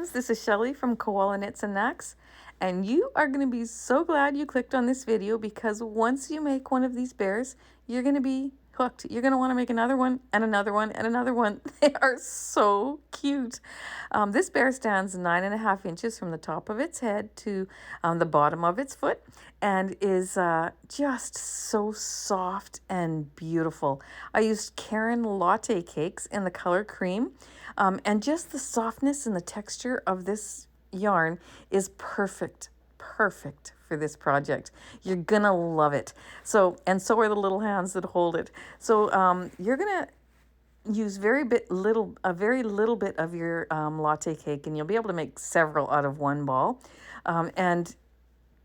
friends, this is Shelley from Koala Knits and Knacks, and you are going to be so glad you clicked on this video because once you make one of these bears, you're going to be hooked. You're going to want to make another one and another one and another one. They are so cute. This bear stands 9.5 inches from the top of its head to the bottom of its foot and is just so soft and beautiful. I used Caron Latte cakes in the color cream, and just the softness and the texture of this yarn is perfect for this project. You're gonna love it. So are the little hands that hold it. So you're gonna use a very little bit of your latte cake, and you'll be able to make several out of one ball. And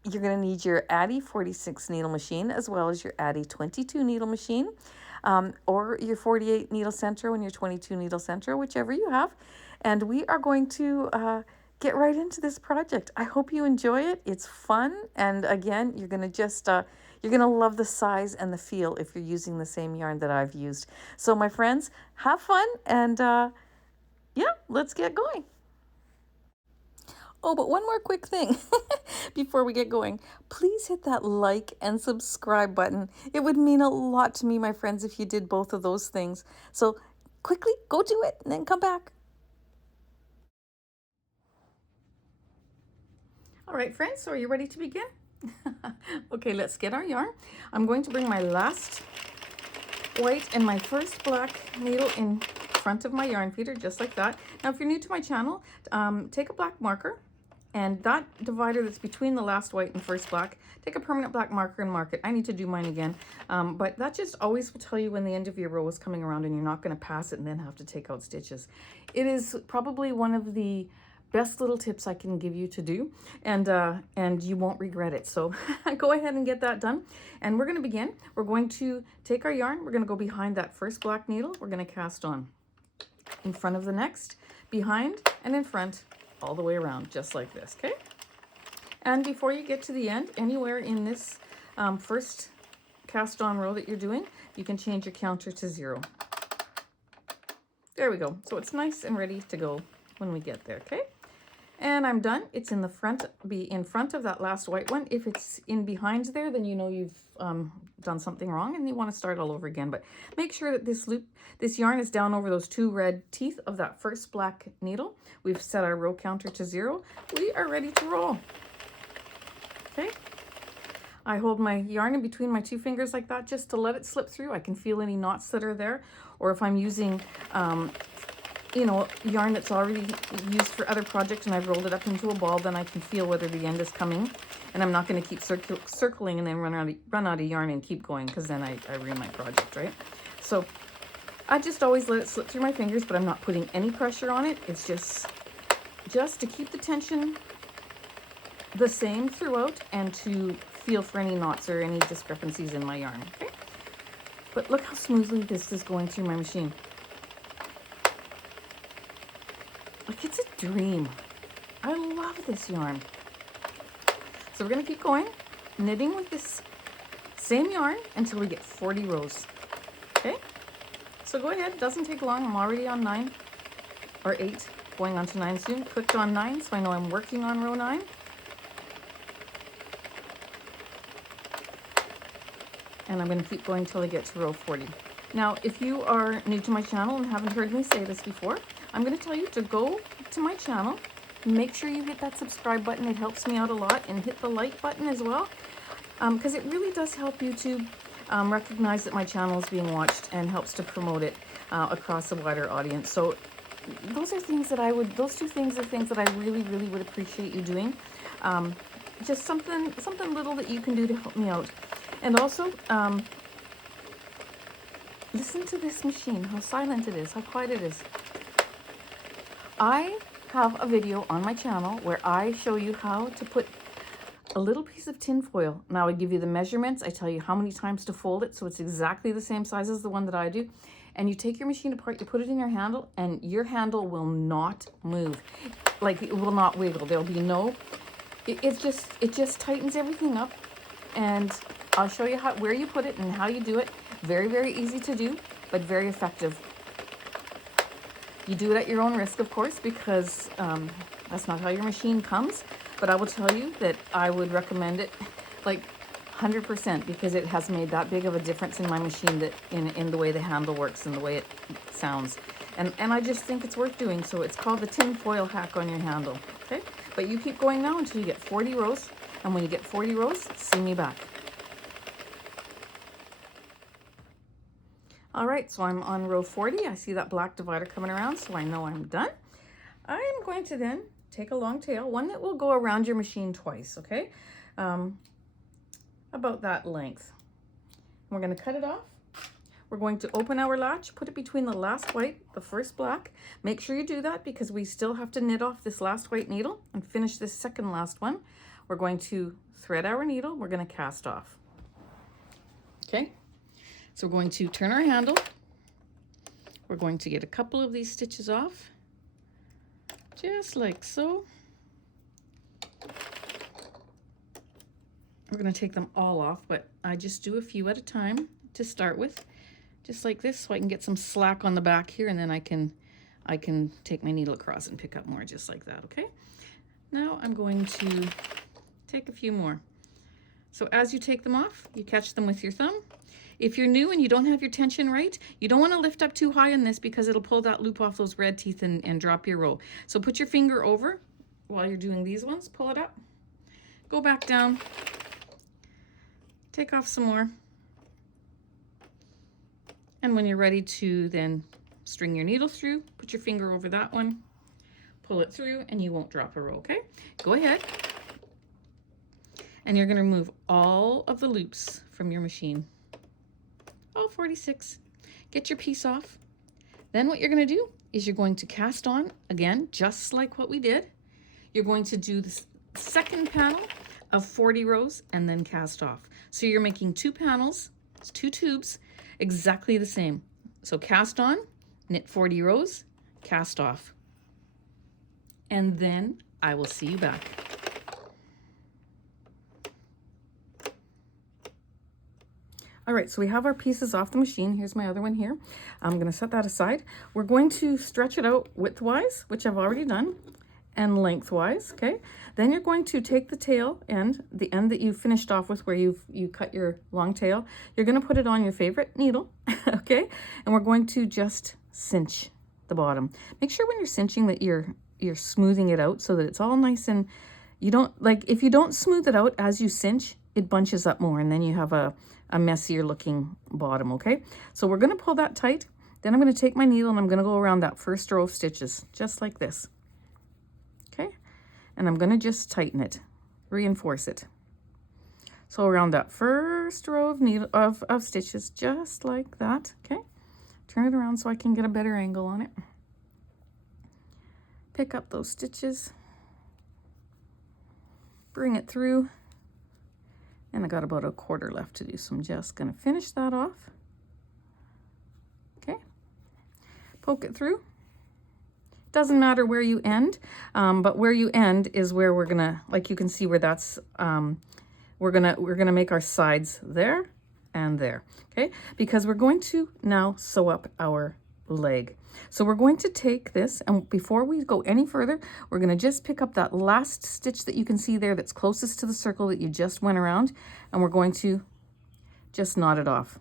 you're going to need your Addi 46 needle machine as well as your Addi 22 needle machine, or your 48 needle center and your 22 needle center, whichever you have. And we are going to get right into this project. I hope you enjoy it. It's fun. And again, you're going to just, you're going to love the size and the feel if you're using the same yarn that I've used. So my friends, have fun. And yeah, let's get going. Oh, but one more quick thing before we get going. Please hit that like and subscribe button. It would mean a lot to me, my friends, if you did both of those things. So quickly go do it and then come back. All right, friends, so are you ready to begin? Okay, let's get our yarn. I'm going to bring my last white and my first black needle in front of my yarn feeder, just like that. Now, if you're new to my channel, take a black marker, and that divider that's between the last white and first black, take a permanent black marker and mark it. I need to do mine again, but that just always will tell you when the end of your row is coming around and you're not going to pass it and then have to take out stitches. It is probably one of the best little tips I can give you to do, and you won't regret it. So go ahead and get that done. And we're going to begin. We're going to take our yarn. We're going to go behind that first black needle. We're going to cast on in front of the next, behind and in front, all the way around, just like this, okay? And before you get to the end, anywhere in this first cast on row that you're doing, you can change your counter to 0. There we go. So it's nice and ready to go when we get there, okay? And I'm done. It's in the front, be in front of that last white one. If it's in behind there, then you know you've done something wrong and you want to start all over again. But make sure that this yarn is down over those 2 red teeth of that first black needle. We've set our row counter to 0. We are ready to roll. Okay. I hold my yarn in between my 2 fingers like that just to let it slip through. I can feel any knots that are there, or if I'm using you know, yarn that's already used for other projects and I've rolled it up into a ball, then I can feel whether the end is coming, and I'm not going to keep circling and then run out of yarn and keep going, because then I ruin my project, right? So I just always let it slip through my fingers, but I'm not putting any pressure on it. It's just to keep the tension the same throughout and to feel for any knots or any discrepancies in my yarn, okay? But look how smoothly this is going through my machine. Like, it's a dream. I love this yarn. So we're going to keep going, knitting with this same yarn until we get 40 rows. Okay? So go ahead. It doesn't take long. I'm already on 9 or 8, going on to 9 soon. Clicked on 9, so I know I'm working on row 9. And I'm going to keep going till I get to row 40. Now, if you are new to my channel and haven't heard me say this before, I'm going to tell you to go to my channel, make sure you hit that subscribe button. It helps me out a lot, and hit the like button as well, because it really does help YouTube recognize that my channel is being watched and helps to promote it across a wider audience. So those are things that those 2 things are things that I really would appreciate you doing. Just something little that you can do to help me out. And also, listen to this machine, how silent it is, how quiet it is. I have a video on my channel where I show you how to put a little piece of tin foil. Now I give you the measurements. I tell you how many times to fold it so it's exactly the same size as the one that I do. And you take your machine apart, you put it in your handle, and your handle will not move. Like, it will not wiggle. There'll be no, it just tightens everything up. And I'll show you where you put it and how you do it. Very easy to do, but very effective. You do it at your own risk, of course, because That's not how your machine comes, but I will tell you that I would recommend it like 100% because it has made that big of a difference in my machine, that in the way the handle works and the way it sounds. And I just think it's worth doing. So it's called the tin foil hack on your handle. Okay, but you keep going now until you get 40 rows. And when you get 40 rows, see me back. All right, so I'm on row 40. I see that black divider coming around, so I know I'm done. I am going to then take a long tail, one that will go around your machine twice, okay? About that length. We're going to cut it off. We're going to open our latch, put it between the last white, the first black. Make sure you do that because we still have to knit off this last white needle and finish this second last one. We're going to thread our needle. We're going to cast off. Okay, so we're going to turn our handle. We're going to get a couple of these stitches off, just like so. We're going to take them all off, but I just do a few at a time to start with, just like this, so I can get some slack on the back here, and then I can take my needle across and pick up more, just like that. Okay, now I'm going to take a few more. So as you take them off, you catch them with your thumb. If you're new and you don't have your tension right, you don't want to lift up too high on this because it'll pull that loop off those red teeth and drop your row. So put your finger over while you're doing these ones, pull it up, go back down, take off some more. And when you're ready to then string your needle through, put your finger over that one, pull it through, and you won't drop a row, okay? Go ahead. And you're going to remove all of the loops from your machine. All 46. Get your piece off. Then what you're going to do is you're going to cast on again, just like what we did. You're going to do the second panel of 40 rows and then cast off. So you're making 2 panels, 2 tubes, exactly the same. So cast on, knit 40 rows, cast off. And then I will see you back. All right, so we have our pieces off the machine. Here's my other one here. I'm going to set that aside. We're going to stretch it out widthwise, which I've already done, and lengthwise, okay? Then you're going to take the tail end, the end that you finished off with where you cut your long tail. You're going to put it on your favorite needle, okay? And we're going to just cinch the bottom. Make sure when you're cinching that you're smoothing it out so that it's all nice, and you don't, like, if you don't smooth it out as you cinch, it bunches up more, and then you have a messier looking bottom, okay? So we're going to pull that tight. Then I'm going to take my needle and I'm going to go around that first row of stitches, just like this, okay? And I'm going to just tighten it, reinforce it. So around that first row of needle of stitches, just like that, okay? Turn it around so I can get a better angle on it. Pick up those stitches, bring it through. And I got about a quarter left to do, so I'm just going to finish that off. Okay, poke it through. Doesn't matter where you end, but where you end is where we're gonna, like you can see where that's, we're gonna make our sides there and there. Okay, because we're going to now sew up our leg. So we're going to take this, and before we go any further, we're going to just pick up that last stitch that you can see there that's closest to the circle that you just went around, and we're going to just knot it off.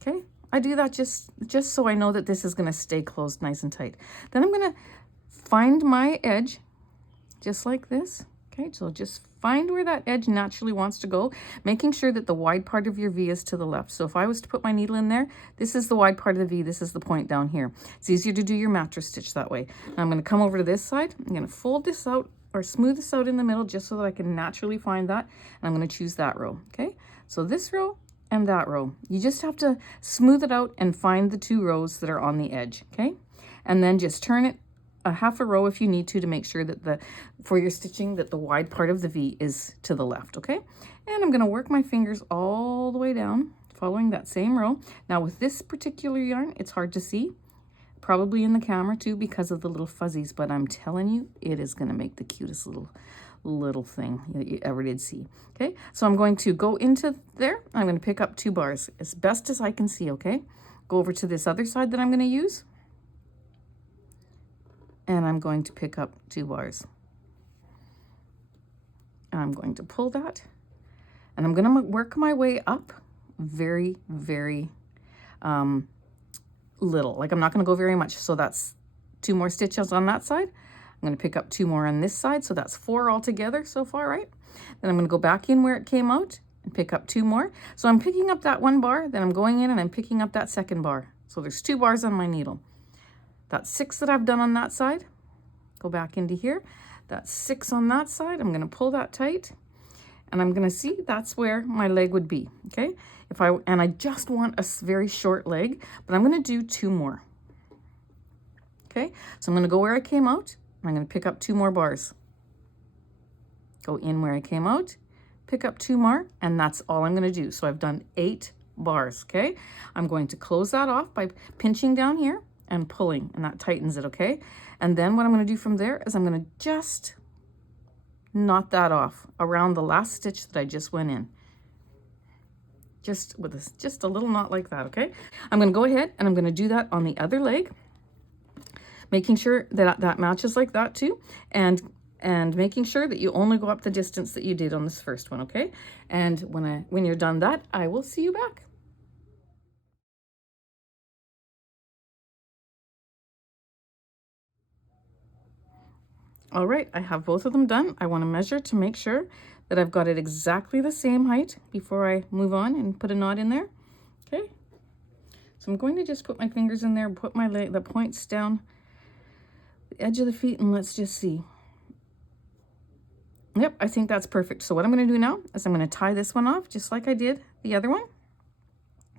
Okay, I do that just so I know that this is going to stay closed nice and tight. Then I'm going to find my edge just like this. Okay, so just find where that edge naturally wants to go, making sure that the wide part of your V is to the left. So if I was to put my needle in there, this is the wide part of the V, this is the point down here. It's easier to do your mattress stitch that way. Now I'm going to come over to this side, I'm going to fold this out or smooth this out in the middle just so that I can naturally find that, and I'm going to choose that row. Okay, so this row and that row. You just have to smooth it out and find the 2 rows that are on the edge, okay? And then just turn it a half a row if you need to make sure that for your stitching that the wide part of the V is to the left, okay? And I'm going to work my fingers all the way down following that same row. Now with this particular yarn, it's hard to see, probably in the camera too because of the little fuzzies, but I'm telling you, it is going to make the cutest little thing that you ever did see. Okay, so I'm going to go into there. I'm going to pick up 2 bars as best as I can see, okay? Go over to this other side that I'm going to use. and I'm going to pick up 2 bars. And I'm going to pull that, and I'm going to work my way up very, very little. Like, I'm not going to go very much. So that's 2 more stitches on that side. I'm going to pick up 2 more on this side. So that's 4 altogether so far, right? Then I'm going to go back in where it came out and pick up 2 more. So I'm picking up that 1 bar, then I'm going in and I'm picking up that 2nd bar. So there's 2 bars on my needle. That's 6 that I've done on that side. Go back into here. That's 6 on that side. I'm going to pull that tight, and I'm going to see that's where my leg would be. Okay. And I just want a very short leg, but I'm going to do 2 more. Okay. So I'm going to go where I came out, and I'm going to pick up 2 more bars. Go in where I came out, pick up 2 more, and that's all I'm going to do. So I've done 8 bars. Okay. I'm going to close that off by pinching down here and pulling, and that tightens it. Okay. And then what I'm going to do from there is I'm going to just knot that off around the last stitch that I just went in. Just with just a little knot like that. Okay. I'm going to go ahead and I'm going to do that on the other leg, making sure that that matches like that too, and making sure that you only go up the distance that you did on this first one. Okay. And when you're done that, I will see you back. All right, I have both of them done. I want to measure to make sure that I've got it exactly the same height before I move on and put a knot in there. Okay, so I'm going to just put my fingers in there, put my the points down the edge of the feet, and let's just see. Yep, I think that's perfect. So what I'm going to do now is I'm going to tie this one off just like I did the other one.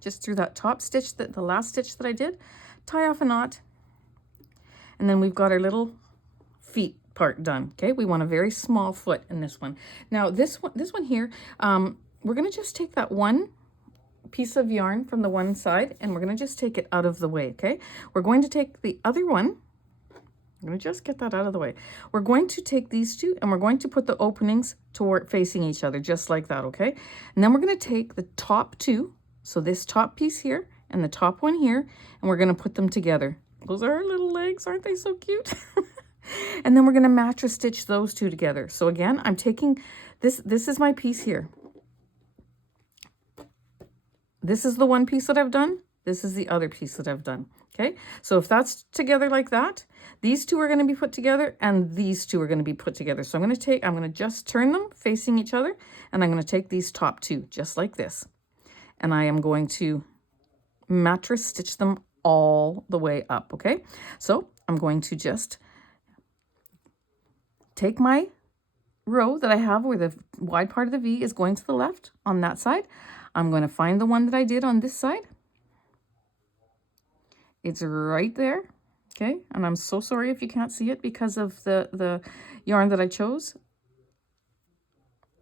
Just through that top stitch, the last stitch that I did, tie off a knot, and then we've got our little feet part done. Okay, we want a very small foot in this one. Now this one here, we're going to just take that one piece of yarn from the one side, and we're going to just take it out of the way. Okay, we're going to take the other one. I'm going to just get that out of the way. We're going to take these 2 and we're going to put the openings toward facing each other, just like that. Okay, and then we're going to take the top 2, so this top piece here and the top one here, and we're going to put them together. Those are our little legs, aren't they so cute? And then we're going to mattress stitch those 2 together. So again, I'm taking this is my piece here. This is the one piece that I've done. This is the other piece that I've done. Okay, so if that's together like that, these 2 are going to be put together and these 2 are going to be put together. So I'm going to just turn them facing each other, and I'm going to take these top 2 just like this, and I am going to mattress stitch them all the way up. Okay, so I'm going to just take my row that I have where the wide part of the V is going to the left on that side. I'm going to find the one that I did on this side. It's right there. Okay, and I'm so sorry if you can't see it because of the yarn that I chose.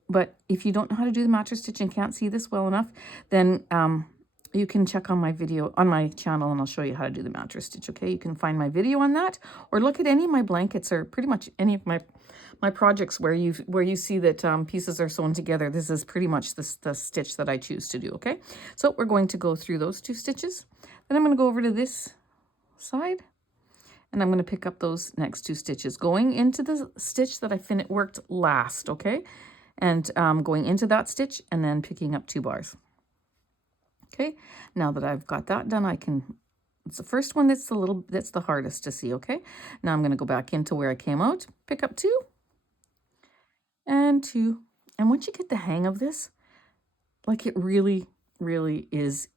But if you don't know how to do the mattress stitch and can't see this well enough, then you can check on my video on my channel, and I'll show you how to do the mattress stitch. Okay, you can find my video on that, or look at any of my blankets, or pretty much any of my projects where you see that pieces are sewn together. This is pretty much the stitch that I choose to do. Okay, so we're going to go through those 2 stitches. Then I'm going to go over to this side, and I'm going to pick up those next 2 stitches, going into the stitch that I worked last. Okay, and going into that stitch and then picking up 2 bars. Okay, now that I've got that done, it's the first one that's the hardest to see. Okay, now I'm going to go back into where I came out, pick up 2 and 2. And once you get the hang of this, like, it really, really is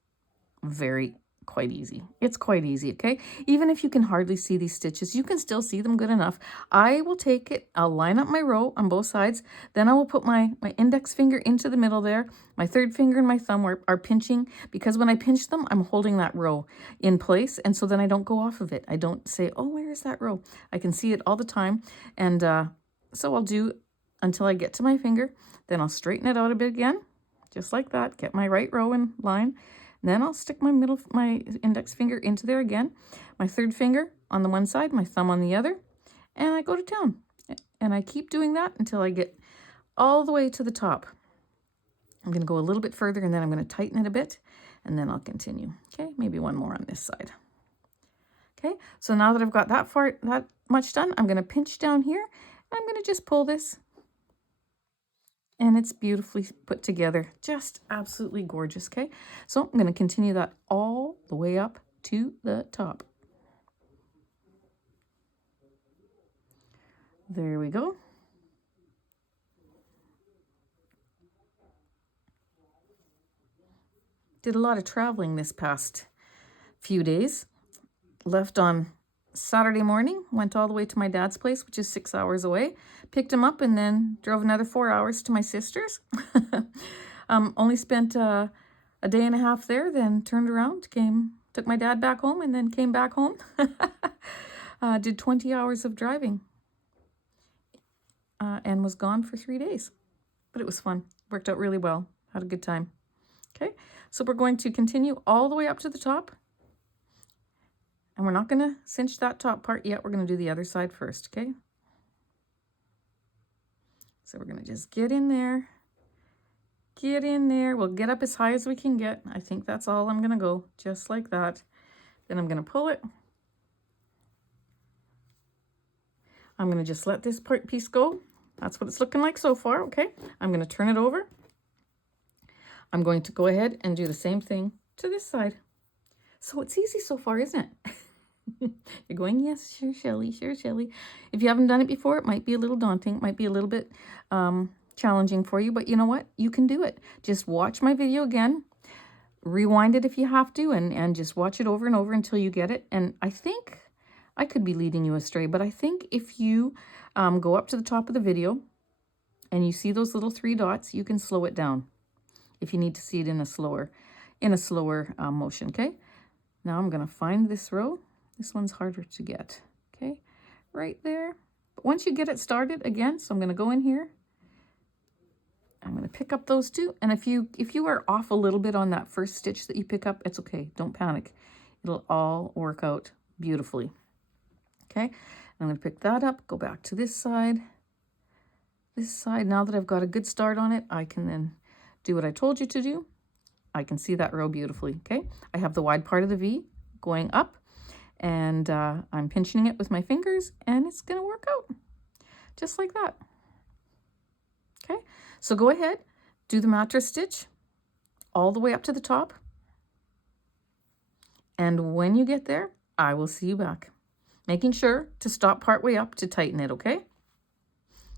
quite easy. It's quite easy. Okay, even if you can hardly see these stitches, you can still see them good enough. I will take it, I'll line up my row on both sides, then I will put my index finger into the middle there. My 3rd finger and my thumb are pinching, because when I pinch them, I'm holding that row in place, and so then I don't go off of it. I don't say, oh, where is that row? I can see it all the time, and so I'll do until I get to my finger, then I'll straighten it out a bit again, just like that, get my right row in line. Then I'll stick my index finger into there again, my 3rd finger on the one side, my thumb on the other, and I go to town. And I keep doing that until I get all the way to the top. I'm going to go a little bit further, and then I'm going to tighten it a bit, and then I'll continue. Okay, maybe one more on this side. Okay, so now that I've got that much done, I'm going to pinch down here, and I'm going to just pull this, and it's beautifully put together. Just absolutely gorgeous, okay? So I'm going to continue that all the way up to the top. There we go. Did a lot of traveling this past few days. Left on Saturday morning, went all the way to my dad's place, which is 6 hours away, picked him up, and then drove another 4 hours to my sister's. Only spent a day and a half there, then turned around, took my dad back home, and then came back home. Did 20 hours of driving and was gone for 3 days. But it was fun. Worked out really well. Had a good time. Okay, so we're going to continue all the way up to the top. And we're not going to cinch that top part yet. We're going to do the other side first, okay? So we're going to just get in there. Get in there. We'll get up as high as we can get. I think that's all I'm going to go, just like that. Then I'm going to pull it. I'm going to just let this piece go. That's what it's looking like so far, okay? I'm going to turn it over. I'm going to go ahead and do the same thing to this side. So it's easy so far, isn't it? You're going, yes, sure, Shelley, sure, Shelley. If you haven't done it before, it might be a little daunting, it might be a little bit challenging for you, but you know what? You can do it. Just watch my video again, rewind it if you have to, and just watch it over and over until you get it. And I think I could be leading you astray, but I think if you go up to the top of the video and you see those little 3 dots, you can slow it down if you need to see it in a slower motion, okay? Now I'm going to find this row. This one's harder to get, okay? Right there. But once you get it started again, so I'm going to go in here. I'm going to pick up those 2. And if you are off a little bit on that first stitch that you pick up, it's okay. Don't panic. It'll all work out beautifully. Okay? I'm going to pick that up, go back to this side. This side, now that I've got a good start on it, I can then do what I told you to do. I can see that row beautifully, okay? I have the wide part of the V going up, and I'm pinching it with my fingers, and it's going to work out just like that. Okay, so go ahead, do the mattress stitch all the way up to the top, and when you get there, I will see you back, making sure to stop partway up to tighten it, okay?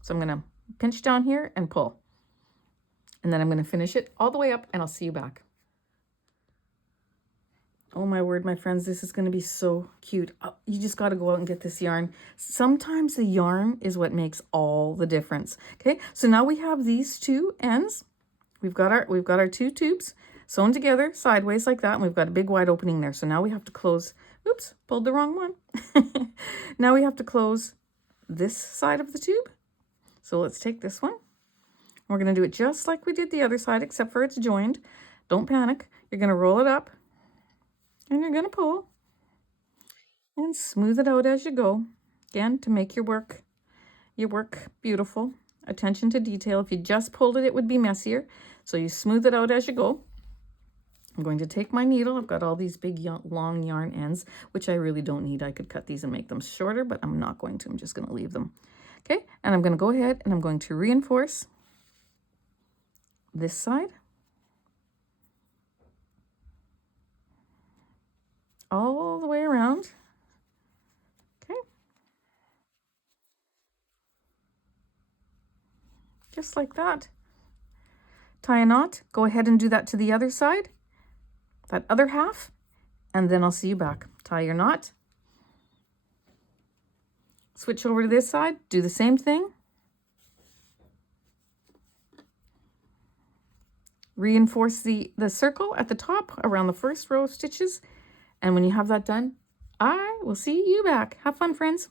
So I'm going to pinch down here and pull. And then I'm going to finish it all the way up, and I'll see you back. Oh my word, my friends, this is going to be so cute. Oh, you just got to go out and get this yarn. Sometimes the yarn is what makes all the difference. Okay, so now we have these 2 ends. We've got our 2 tubes sewn together sideways like that, and we've got a big wide opening there. So now we have to close. Oops, pulled the wrong one. Now we have to close this side of the tube. So let's take this one. We're going to do it just like we did the other side, except for it's joined. Don't panic. You're going to roll it up, and you're going to pull and smooth it out as you go. Again, to make your work beautiful. Attention to detail. If you just pulled it, it would be messier. So you smooth it out as you go. I'm going to take my needle. I've got all these big long yarn ends, which I really don't need. I could cut these and make them shorter, but I'm not going to. I'm just going to leave them. Okay, and I'm going to go ahead and I'm going to reinforce this side all the way around. Okay, just like that. Tie a knot, go ahead and do that to the other side, that other half, and then I'll see you back. Tie your knot, switch over to this side, do the same thing. Reinforce the circle at the top around the first row of stitches. And when you have that done, I will see you back. Have fun, friends.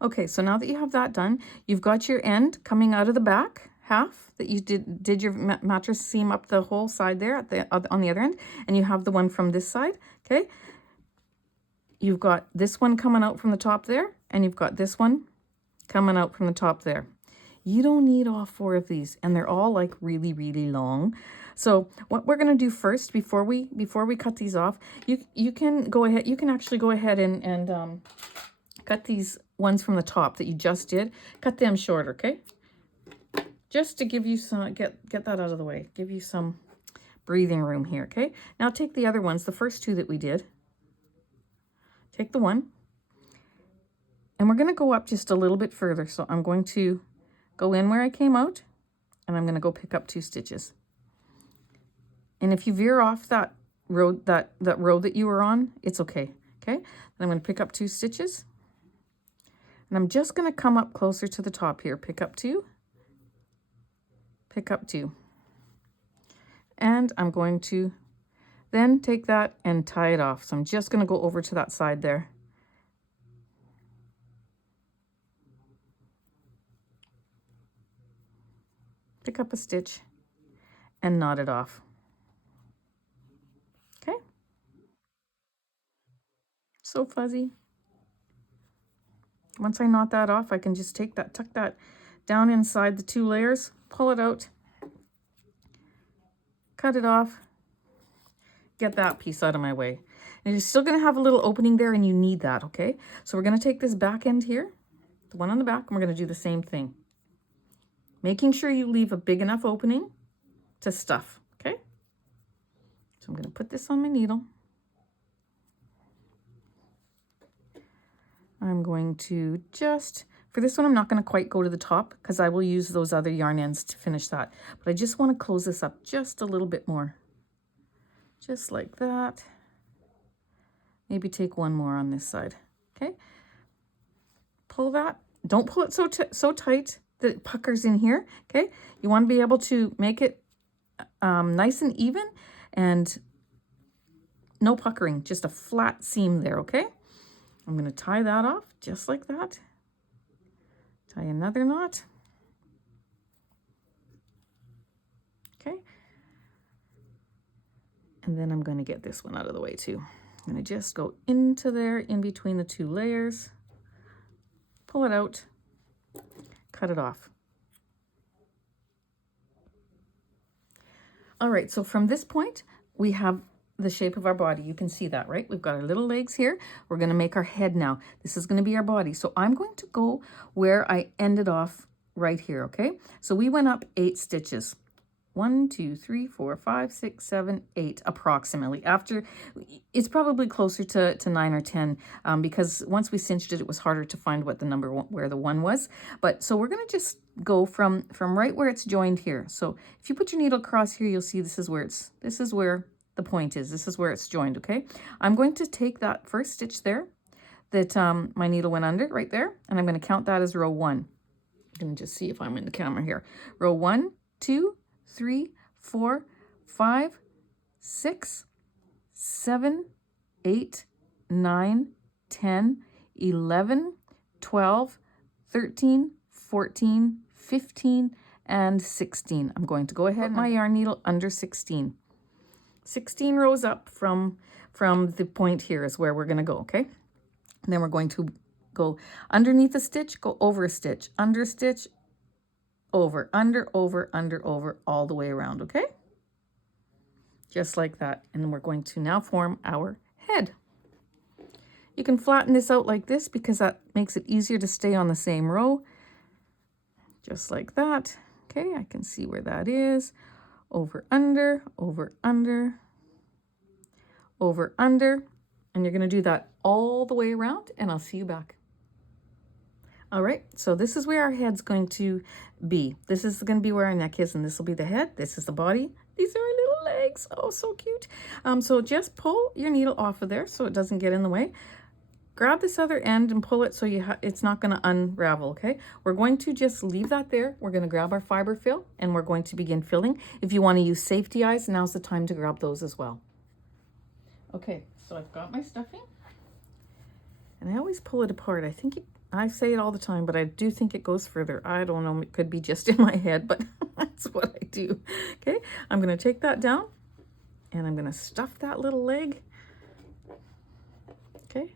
Okay, so now that you have that done, you've got your end coming out of the back half that you did your mattress seam up the whole side there on the other end, and you have the one from this side, okay? You've got this one coming out from the top there, and you've got this one coming out from the top there. You don't need all 4 of these, and they're all like really, really long. So what we're going to do first, before we cut these off, you can go ahead, you can actually go ahead and cut these ones from the top that you just did, cut them shorter, okay? Just to give you some, get that out of the way, give you some breathing room here, okay? Now take the other ones, the first 2 that we did, take the one, and we're going to go up just a little bit further. So I'm going to go in where I came out, and I'm going to go pick up 2 stitches. And if you veer off that road, that row that you were on, it's okay, okay? Then I'm going to pick up 2 stitches, and I'm just going to come up closer to the top here, pick up 2, pick up 2. And I'm going to then take that and tie it off. So I'm just going to go over to that side there. Pick up a stitch and knot it off. Okay? So fuzzy. Once I knot that off, I can just take that, tuck that down inside the 2 layers, pull it out, cut it off, get that piece out of my way. And you're still going to have a little opening there, and you need that, okay? So we're going to take this back end here, the one on the back, and we're going to do the same thing. Making sure you leave a big enough opening to stuff, okay? So I'm going to put this on my needle. I'm going to just, for this one, I'm not going to quite go to the top because I will use those other yarn ends to finish that. But I just want to close this up just a little bit more. Just like that. Maybe take one more on this side, okay? Pull that. Don't pull it so tight that it puckers in here, okay? You want to be able to make it nice and even and no puckering, just a flat seam there, okay? I'm going to tie that off just like that. Tie another knot. Okay. And then I'm going to get this one out of the way too. I'm going to just go into there in between the 2 layers, pull it out, cut it off. All right, so from this point, we have the shape of our body. You can see that, right? We've got our little legs here. We're going to make our head now. This is going to be our body. So I'm going to go where I ended off right here, okay? So we went up 8 stitches. 1, 2, 3, 4, 5, 6, 7, 8 approximately. After, it's probably closer to 9 or 10 because once we cinched it, it was harder to find what the number, where the 1 was. But so we're going to just go from right where it's joined here. So if you put your needle across here, you'll see this is where the point is. This is where it's joined, okay? I'm going to take that first stitch there that my needle went under right there, and I'm going to count that as row 1. I'm going to just see if I'm in the camera here. Row 1, 2, 3, 4, 5, 6, 7, 8, 9, 10, 11, 12, 13, 14, 15, and 16. I'm going to go ahead and my yarn needle under 16. 16 rows up from the point here is where we're going to go, okay? And then we're going to go underneath a stitch, go over a stitch, under a stitch, over, under, over, under, over, all the way around, okay? Just like that. And then we're going to now form our head. You can flatten this out like this because that makes it easier to stay on the same row. Just like that. Okay, I can see where that is. Over, under, over, under, over, under. And you're going to do that all the way around, and I'll see you back. All right, so this is where our head's going to be. This is going to be where our neck is, and this will be the head. This is the body. These are our little legs. Oh, so cute. So just pull your needle off of there so it doesn't get in the way. Grab this other end and pull it so it's not going to unravel, okay? We're going to just leave that there. We're going to grab our fiber fill, and we're going to begin filling. If you want to use safety eyes, now's the time to grab those as well. Okay, so I've got my stuffing, and I always pull it apart. I say it all the time, but I do think it goes further. I don't know, it could be just in my head, but that's what I do. Okay, I'm going to take that down, and I'm going to stuff that little leg. Okay,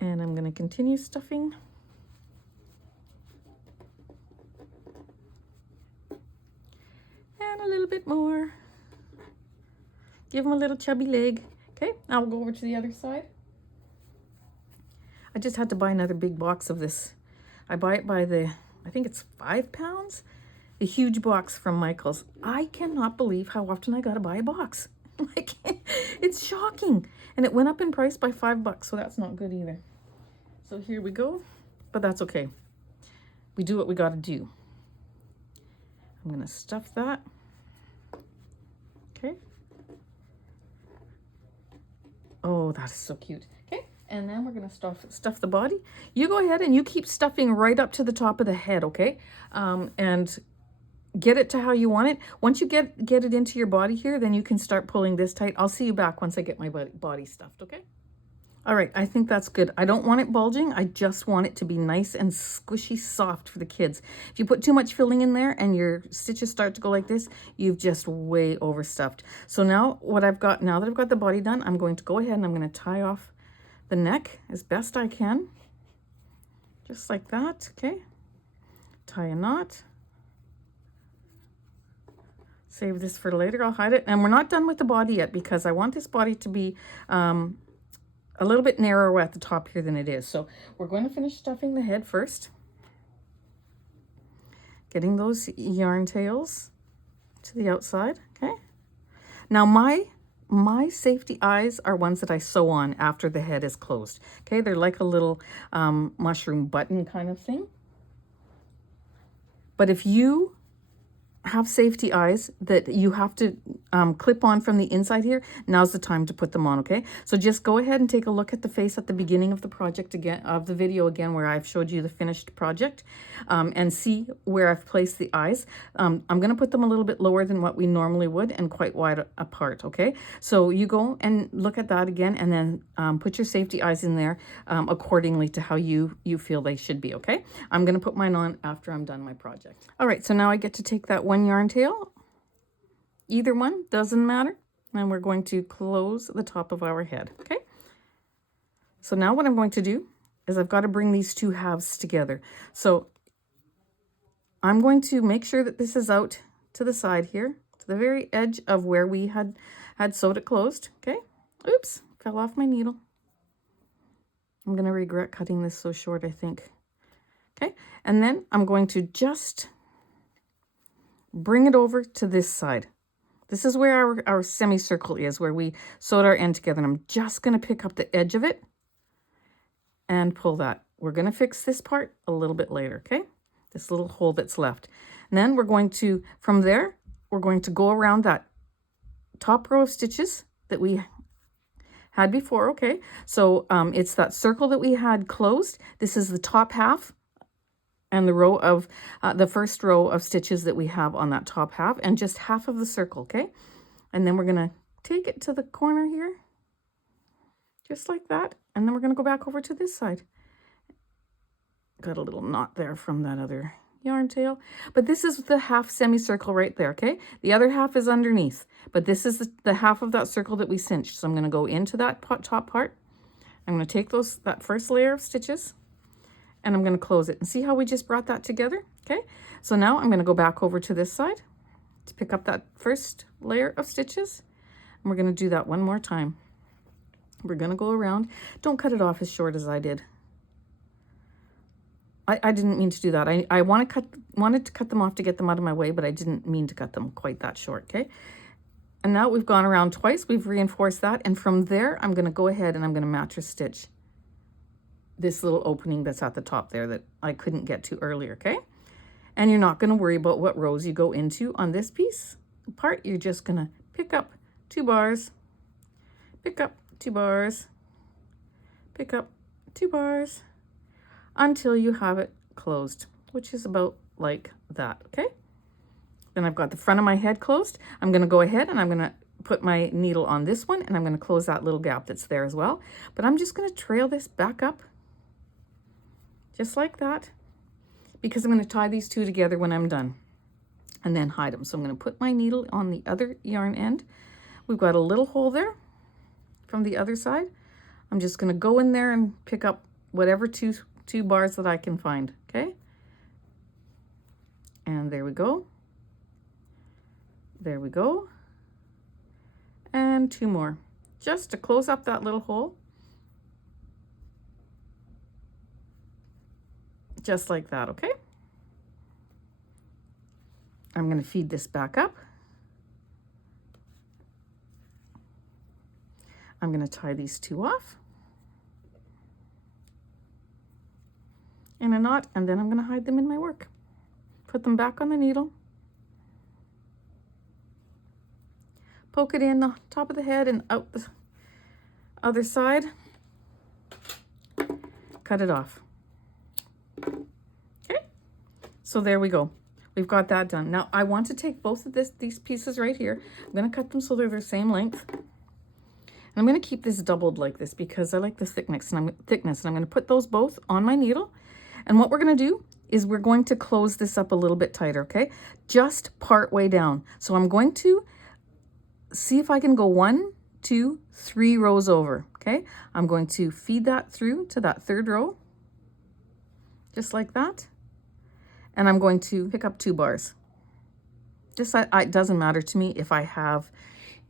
and I'm going to continue stuffing. And a little bit more. Give him a little chubby leg. Okay, now we'll go over to the other side. I just had to buy another big box of this. I buy it by the, I think it's 5 pounds. The huge box from Michael's. I cannot believe how often I gotta buy a box. Like, it's shocking. And it went up in price by $5, so that's not good either. So here we go, but that's okay. We do what we gotta do. I'm gonna stuff that. Okay. Oh, that is so cute. Okay, and then we're gonna stuff the body. You go ahead and you keep stuffing right up to the top of the head, okay? And get it to how you want it. Once you get it into your body here, then you can start pulling this tight. I'll see you back once I get my body stuffed, okay? All right, I think that's good. I don't want it bulging. I just want it to be nice and squishy soft for the kids. If you put too much filling in there and your stitches start to go like this, you've just way overstuffed. So now what I've got, now that I've got the body done, I'm going to go ahead and I'm going to tie off the neck as best I can. Just like that, okay? Tie a knot. Save this for later, I'll hide it. And we're not done with the body yet because I want this body to be a little bit narrower at the top here than it is. So we're going to finish stuffing the head first. Getting those yarn tails to the outside, okay? Now my safety eyes are ones that I sew on after the head is closed, okay? They're like a little mushroom button kind of thing. But if you have safety eyes that you have to clip on from the inside here, now's the time to put them on, okay? So just go ahead and take a look at the face at the beginning of the project again, of the video again, where I've showed you the finished project, and see where I've placed the eyes. I'm gonna put them a little bit lower than what we normally would and quite wide apart, okay? So you go and look at that again and then put your safety eyes in there accordingly to how you feel they should be, okay? I'm gonna put mine on after I'm done my project. All right, so now I get to take that one yarn tail, either one, doesn't matter, and we're going to close the top of our head, okay? So now what I'm going to do is I've got to bring these two halves together. So I'm going to make sure that this is out to the side here, to the very edge of where we had sewed it closed, okay? Oops, fell off my needle. I'm going to regret cutting this so short, I think. Okay, and then I'm going to just bring it over to this side. This is where our semicircle is, where we sewed our end together. And I'm just going to pick up the edge of it and pull that. We're going to fix this part a little bit later, okay? This little hole that's left. And then we're going to, from there, we're going to go around that top row of stitches that we had before, okay? So it's that circle that we had closed. This is the top half. And the row of, the first row of stitches that we have on that top half, and just half of the circle, okay? And then we're gonna take it to the corner here, just like that. And then we're gonna go back over to this side. Got a little knot there from that other yarn tail. But this is the half semicircle right there, okay? The other half is underneath, but this is the half of that circle that we cinched. So I'm gonna go into that top part. I'm gonna take that first layer of stitches, and I'm going to close it. And see how we just brought that together? Okay, so now I'm going to go back over to this side to pick up that first layer of stitches. And we're going to do that one more time. We're going to go around. Don't cut it off as short as I did. I didn't mean to do that. I wanted to cut them off to get them out of my way, but I didn't mean to cut them quite that short, okay? And now we've gone around twice. We've reinforced that. And from there, I'm going to go ahead and I'm going to mattress stitch this little opening that's at the top there that I couldn't get to earlier, okay? And you're not going to worry about what rows you go into on this piece part. You're just going to pick up 2 bars, pick up 2 bars, pick up 2 bars until you have it closed, which is about like that, okay? Then I've got the front of my head closed. I'm going to go ahead and I'm going to put my needle on this one, and I'm going to close that little gap that's there as well. But I'm just going to trail this back up just like that, because I'm going to tie these two together when I'm done and then hide them. So I'm going to put my needle on the other yarn end. We've got a little hole there from the other side. I'm just going to go in there and pick up whatever two bars that I can find, okay? And there we go. There we go. And 2 more, just to close up that little hole. Just like that, okay? I'm going to feed this back up. I'm going to tie these 2 off in a knot, and then I'm going to hide them in my work. Put them back on the needle. Poke it in the top of the head and out the other side. Cut it off. Okay, so there we go. We've got that done. Now I want to take both of these pieces right here. I'm going to cut them so they're the same length. And I'm going to keep this doubled like this because I like the thickness, and I'm going to put those both on my needle. And what we're going to do is we're going to close this up a little bit tighter, okay? Just part way down. So I'm going to see if I can go 1, 2, 3 rows over, okay? I'm going to feed that through to that 3rd row, just like that. And I'm going to pick up 2 bars. Just it doesn't matter to me if I have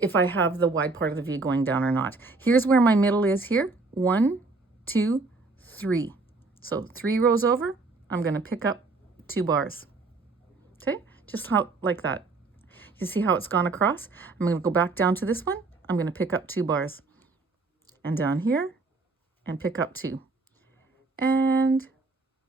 the wide part of the V going down or not. Here's where my middle is here. 1, 2, 3. So 3 rows over, I'm going to pick up 2 bars. Okay, just like that. You see how it's gone across? I'm going to go back down to this one. I'm going to pick up 2 bars. And down here, and pick up 2. And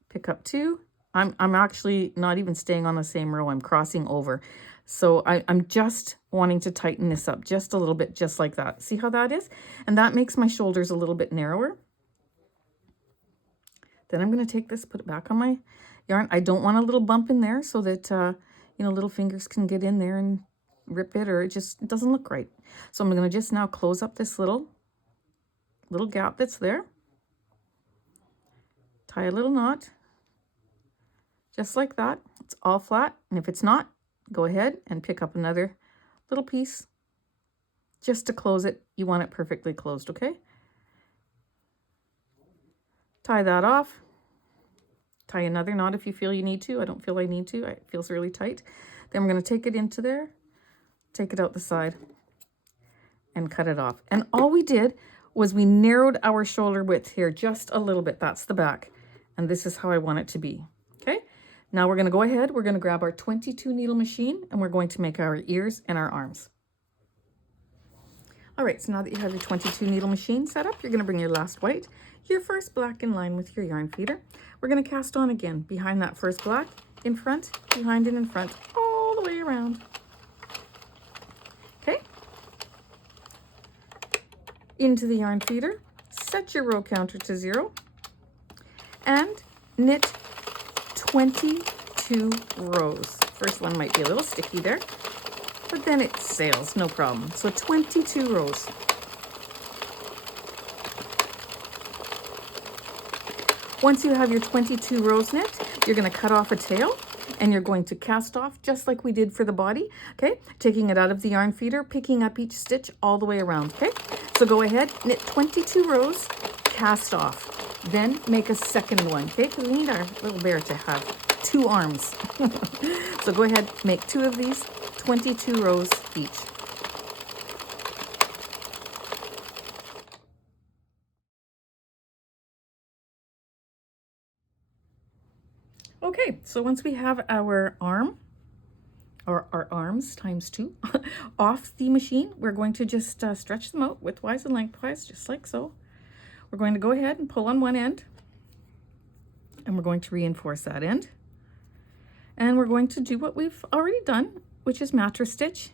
pick up 2. I'm actually not even staying on the same row. I'm crossing over. So I'm just wanting to tighten this up just a little bit, just like that. See how that is? And that makes my shoulders a little bit narrower. Then I'm going to take this, put it back on my yarn. I don't want a little bump in there so that, you know, little fingers can get in there and rip it, or it doesn't look right. So I'm going to just now close up this little gap that's there. Tie a little knot. Just like that. It's all flat. And if it's not, go ahead and pick up another little piece just to close it. You want it perfectly closed, okay? Tie that off. Tie another knot if you feel you need to. I don't feel I need to. It feels really tight. Then we're going to take it into there, take it out the side, and cut it off. And all we did was we narrowed our shoulder width here just a little bit. That's the back. And this is how I want it to be. Okay? Now we're going to go ahead. We're going to grab our 22 needle machine, and we're going to make our ears and our arms. All right, so now that you have your 22 needle machine set up, you're going to bring your last white, your first black in line with your yarn feeder. We're going to cast on again behind that first black, in front, behind and in front, all the way around. Okay? Into the yarn feeder, set your row counter to 0, and knit 22 rows. First one might be a little sticky there, but then it sails, no problem. So 22 rows. Once you have your 22 rows knit, you're going to cut off a tail, and you're going to cast off just like we did for the body, okay? Taking it out of the yarn feeder, picking up each stitch all the way around, okay? So go ahead, knit 22 rows, cast off. Then make a second one, okay? Because we need our little bear to have 2 arms. So go ahead, make 2 of these, 22 rows each. Okay, so once we have our arm, or our arms times 2, off the machine, we're going to just stretch them out widthwise and lengthwise, just like so. We're going to go ahead and pull on one end, and we're going to reinforce that end. And we're going to do what we've already done, which is mattress stitch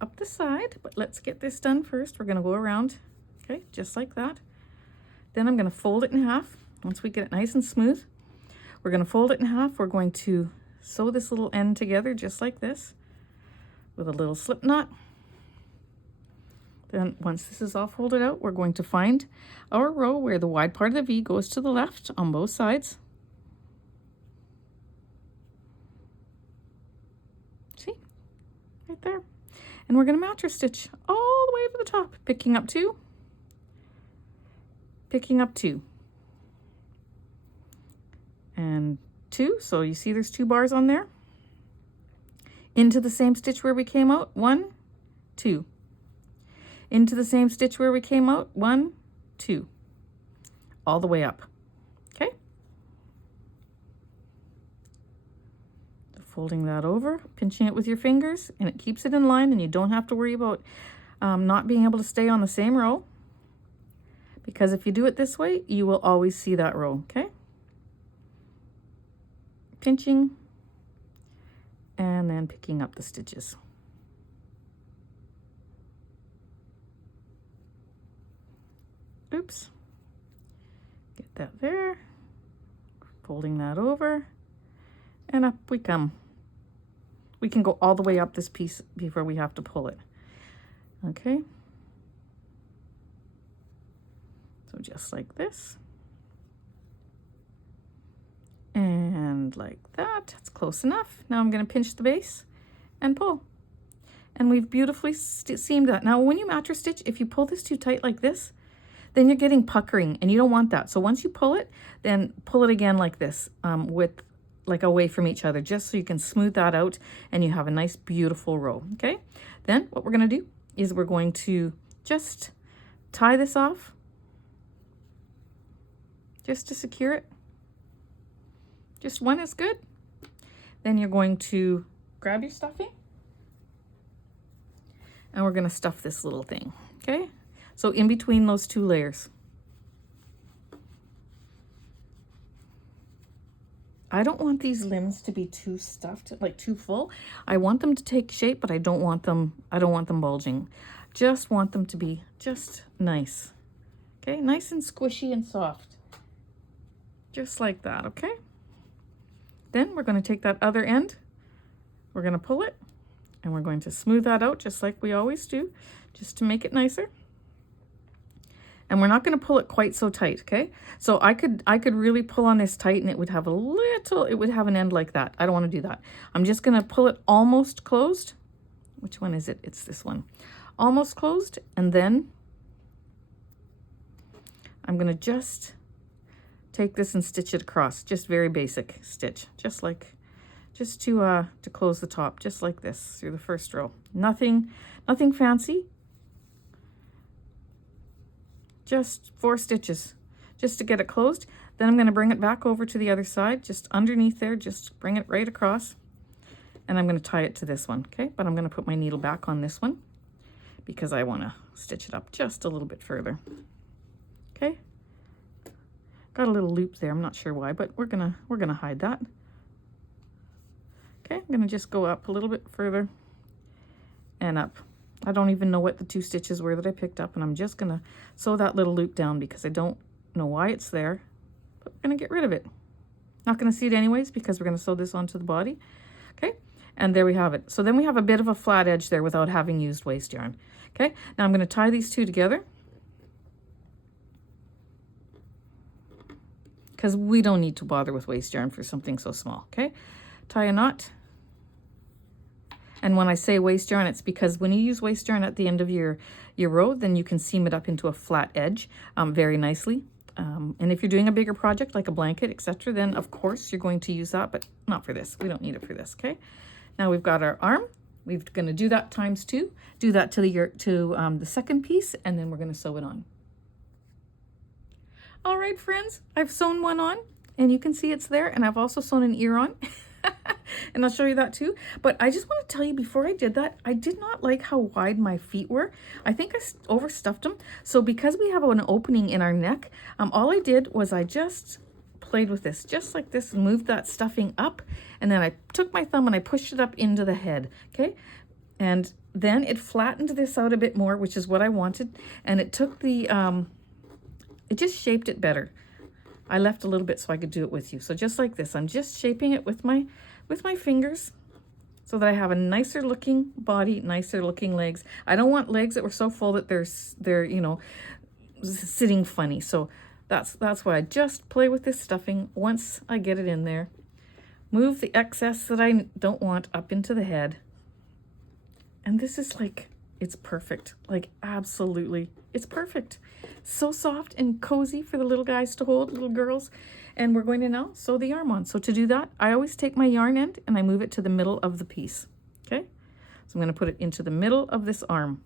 up the side. But let's get this done first. We're going to go around, okay, just like that. Then I'm going to fold it in half. Once we get it nice and smooth, we're going to fold it in half. We're going to sew this little end together just like this with a little slip knot. Then once this is all folded out, we're going to find our row where the wide part of the V goes to the left on both sides. See? Right there. And we're going to mattress stitch all the way to the top, picking up 2, picking up 2, and 2. So you see there's 2 bars on there. into the same stitch where we came out, 1, 2, into the same stitch where we came out, 1, 2, all the way up. Okay, folding that over, pinching it with your fingers, and it keeps it in line, and you don't have to worry about not being able to stay on the same row, because if you do it this way, you will always see that row. Okay, pinching and then picking up the stitches. Oops, get that there, folding that over, and up we come. We can go all the way up this piece before we have to pull it. Okay, so just like this, and like that. That's close enough. Now I'm going to pinch the base and pull, and we've beautifully seamed that. Now when you mattress stitch, if you pull this too tight like this, then you're getting puckering, and you don't want that. So once you pull it, then pull it again like this, with like away from each other, just so you can smooth that out and you have a nice beautiful row. Okay, then what we're going to do is we're going to just tie this off just to secure it. Just one is good. Then you're going to grab your stuffing and we're going to stuff this little thing. Okay, so in between those two layers. I don't want these limbs to be too stuffed, like too full. I want them to take shape, but I don't want them bulging. Just want them to be just nice. Okay, nice and squishy and soft. Just like that, okay? Then we're going to take that other end. We're going to pull it and we're going to smooth that out just like we always do, just to make it nicer. And we're not going to pull it quite so tight, okay? So I could really pull on this tight and it would have an end like that. I don't want to do that. I'm just going to pull it almost closed. Which one is it? It's this one. Almost closed, and then I'm going to just take this and stitch it across. Just very basic stitch, just to close the top, just like this through the first row. Nothing fancy. Just 4 stitches just to get it closed. Then I'm going to bring it back over to the other side, just underneath there, just bring it right across, and I'm going to tie it to this one. Okay, but I'm going to put my needle back on this one because I want to stitch it up just a little bit further. Okay, got a little loop there, I'm not sure why, but we're gonna hide that. Okay, I'm going to just go up a little bit further and up. I don't even know what the 2 stitches were that I picked up, and I'm just going to sew that little loop down because I don't know why it's there, but we're going to get rid of it. Not going to see it anyways because we're going to sew this onto the body. Okay, and there we have it. So then we have a bit of a flat edge there without having used waste yarn. Okay, now I'm going to tie these 2 together because we don't need to bother with waste yarn for something so small. Okay, tie a knot. And when I say waste yarn, it's because when you use waste yarn at the end of your row, then you can seam it up into a flat edge very nicely. And if you're doing a bigger project like a blanket, etc., then of course you're going to use that, but not for this. We don't need it for this, okay? Now we've got our arm. We're going to do that times 2. Do that to the second piece, and then we're going to sew it on. All right, friends, I've sewn one on, and you can see it's there, and I've also sewn an ear on. And I'll show you that too. But I just want to tell you, before I did that, I did not like how wide my feet were. I think I overstuffed them. So because we have an opening in our neck, all I did was I just played with this, just like this, and moved that stuffing up. And then I took my thumb and I pushed it up into the head, okay? And then it flattened this out a bit more, which is what I wanted. And it took the, it just shaped it better. I left a little bit so I could do it with you. So just like this, I'm just shaping it with my fingers so that I have a nicer looking body, nicer looking legs. I don't want legs that were so full that they're you know, sitting funny. So that's why I just play with this stuffing once I get it in there. Move the excess that I don't want up into the head. And this is like, it's perfect. Like absolutely, it's perfect. So soft and cozy for the little guys to hold, little girls. And we're going to now sew the arm on. So to do that, I always take my yarn end and I move it to the middle of the piece. So I'm going to put it into the middle of this arm.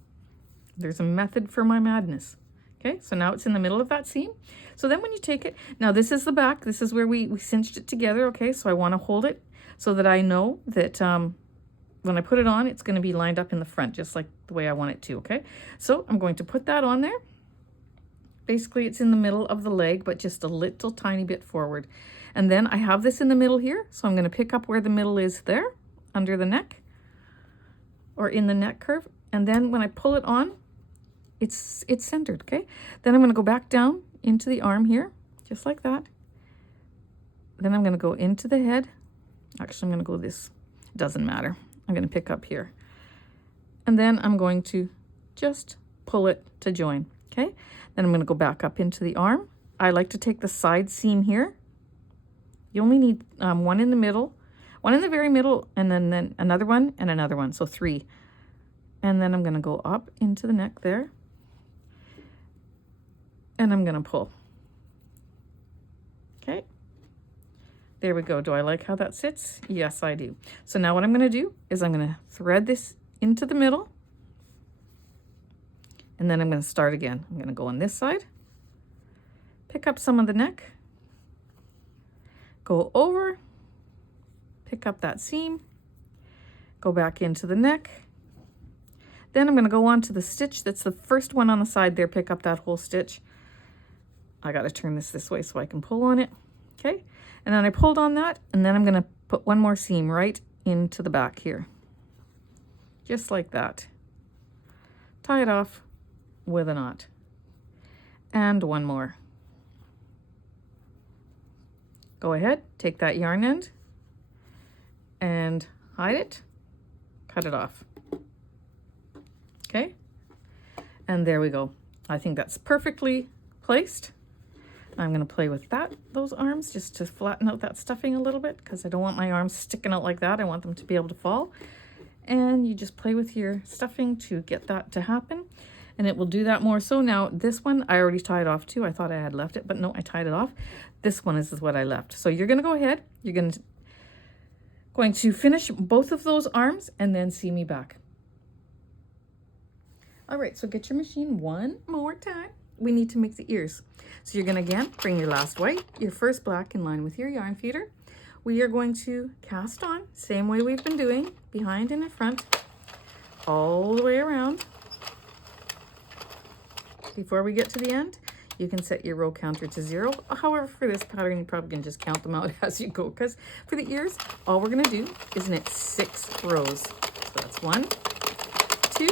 There's a method for my madness. Okay, so now it's in the middle of that seam. So then when you take it, now this is the back, this is where we cinched it together, okay? So I want to hold it so that I know that when I put it on, it's going to be lined up in the front, just like the way I want it to, okay? So I'm going to put that on there. Basically, it's in the middle of the leg, but just a little tiny bit forward. And then I have this in the middle here, so I'm going to pick up where the middle is there, under the neck, or in the neck curve. And then when I pull it on, it's centered, okay? Then I'm going to go back down into the arm here, just like that. Then I'm going to go into the head. Actually, I'm going to go this. It doesn't matter. I'm going to pick up here. And then I'm going to just pull it to join, okay? Then I'm going to go back up into the arm. I like to take the side seam here. You only need one in the middle, one in the very middle, and then another one and another one, so 3. And then I'm going to go up into the neck there. And I'm going to pull. Okay. There we go. Do I like how that sits? Yes, I do. So now what I'm going to do is I'm going to thread this into the middle. And then I'm going to start again. I'm going to go on this side. Pick up some of the neck. Go over. Pick up that seam. Go back into the neck. Then I'm going to go on to the stitch that's the first one on the side there. Pick up that whole stitch. I got to turn this way so I can pull on it. Okay. And then I pulled on that, and then I'm going to put one more seam right into the back here. Just like that. Tie it off with a knot. And one more. Go ahead, take that yarn end and hide it, cut it off. Okay. And there we go. I think that's perfectly placed. I'm going to play with those arms just to flatten out that stuffing a little bit, because I don't want my arms sticking out like that. I want them to be able to fall. And you just play with your stuffing to get that to happen. And it will do that more. So now this one I already tied off too. I thought I had left it, but no, I tied it off. This one is what I left. So you're going to go ahead. You're going to finish both of those arms and then see me back. All right, so get your machine one more time. We need to make the ears. So you're going to again bring your last white, your first black in line with your yarn feeder. We are going to cast on, same way we've been doing, behind and in front, all the way around. Before we get to the end, you can set your row counter to 0. However, for this pattern, you probably can just count them out as you go, because for the ears, all we're going to do is knit 6 rows. So that's 1, 2,